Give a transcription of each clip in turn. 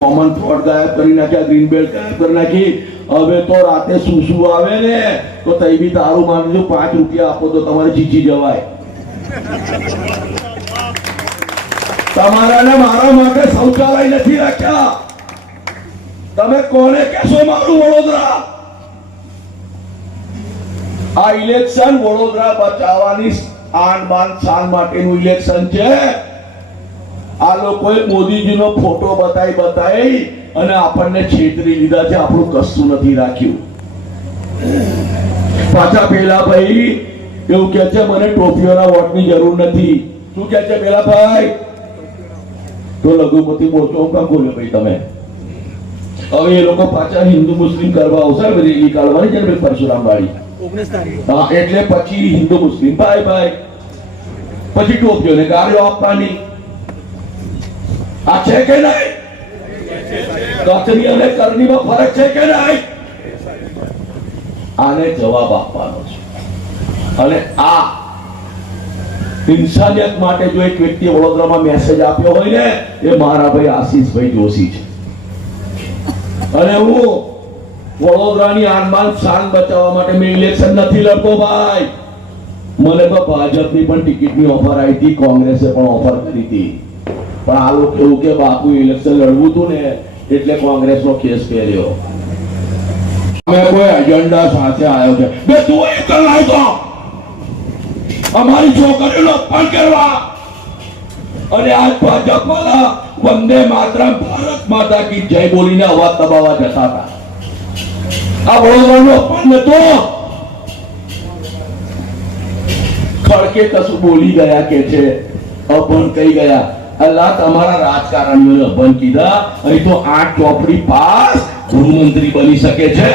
Common fraud गायब કરી નાખ્યા, ગ્રીન બેલ્ટ ગાયબ કરી નાખી। હવે તો રાતે સુસુ આવે ને તો તઈ બી તારું માનજો 5 રૂપિયા આપો તો તમારે જીતી જવાય। તમારા ને મારા માટે શૌચાલય નથી રાખ્યા। તમે કોને કહેશો મારું વડોદરા? આ ઇલેક્શન વડોદરા બચાવવાની આન બાન શાન માટેનું ઇલેક્શન છે। આ લોકોએ મોદીજીનો ફોટો બતાવી અને આપણને છેતરી લીધા છે। આપણું કશું નથી રાખ્યું। પાછા પેલા ભાઈ એવું કહે છે મને ટોપીઓના વોટની જરૂર નથી। શું કહે છે પેલા ભાઈ? તો લઘુમતી મોરચો કામ બોલ્યો ભાઈ તમે? હવે એ લોકો પાછા હિન્દુ મુસ્લિમ કરવા આવશે રેલી કાઢવાની છે ને પરશુરામ વાળી 19 તારીખે। હા એટલે પછી હિન્દુ મુસ્લિમ ભાઈ ભાઈ પછી ટોપીઓને ગાળો આપવાની। આ છે કે નહીં? કચરી અને કરણીમાં ફરક છે કે નહીં? આને જવાબ આપવાનો છે। અને આ ઇન્સાનિયત માટે જો એક વ્યક્તિએ વડોદરામાં મેસેજ આપ્યો હોય ને એ મારા ભાઈ આશીષભાઈ જોશી છે। અને હું વડોદરાની આનબાન શાન બચાવવા માટે મેં ઇલેક્શન નથી લડતો ભાઈ। મને તો ભાજપની પણ ટિકિટની ઓફર આવી હતી, કોંગ્રેસે પણ ઓફર કરી હતી, પણ આ લોકો એવું કે બાપુ ઇલેક્શન લડવું હતું ને એટલે કોંગ્રેસનો કેસ પહેર્યો। અમે કોઈ એજન્ડા સાથે આવ્યો છે બે તું એક કલાક તો અમારી છોકરીઓનો અપમાન કરવા અને આજ ભાજપ વાળા વંદે માતરમ ભારત માતા કી જય બોલીને અવાજ દબાવવા જતા હતા। આ વડોદરાનું અપમાન નતો। ખડકે કશું બોલી ગયા કે છે અપમાન કહી ગયા। अल्लाह તમારા રાજકારણીઓને અભન કીધા। અહીં તો 8 ચોપડી પાસ ગૃહમંત્રી બની શકે છે।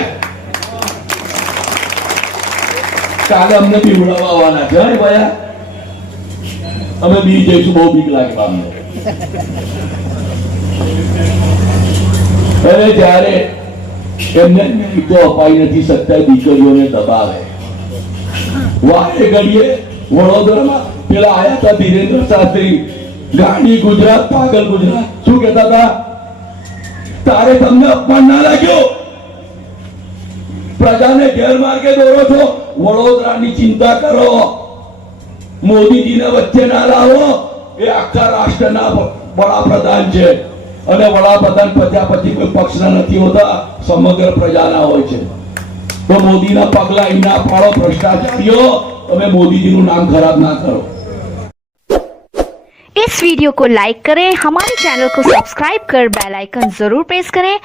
કાલે અમને બીવડાવવાના છે હે ભાઈ। અમે બી જઈશું, બહુ બીક લાગે અમને। અરે જ્યારે એમને તો અપાઈ નથી શકતા, દીકરીઓને દબાવે। વારે ઘડીએ વડોદરામાં પેલા આયા હતા ધીરેન્દ્ર શાસ્ત્રી, ગાંડી ગુજરાત પાગલ ગુજરાત, શું કહેતા હતા? તારે તમને અપમાન ના લાગ્યો? પ્રજાને ગેરમાર્ગે દોરો છો। વડોદરાની ચિંતા કરો, મોદીજીને વચ્ચે ના લાવો। એ આખા રાષ્ટ્રના વડાપ્રધાન છે અને વડાપ્રધાન પછી કોઈ પક્ષના નથી હોતા, સમગ્ર પ્રજાના હોય છે। તો મોદીના પગલા ના પાડો ભ્રષ્ટાચારીઓ। તમે મોદીજીનું નામ ખરાબ ના કરો। इस वीडियो को लाइक करें, हमारे चैनल को सब्सक्राइब कर बेल आइकन जरूर प्रेस करें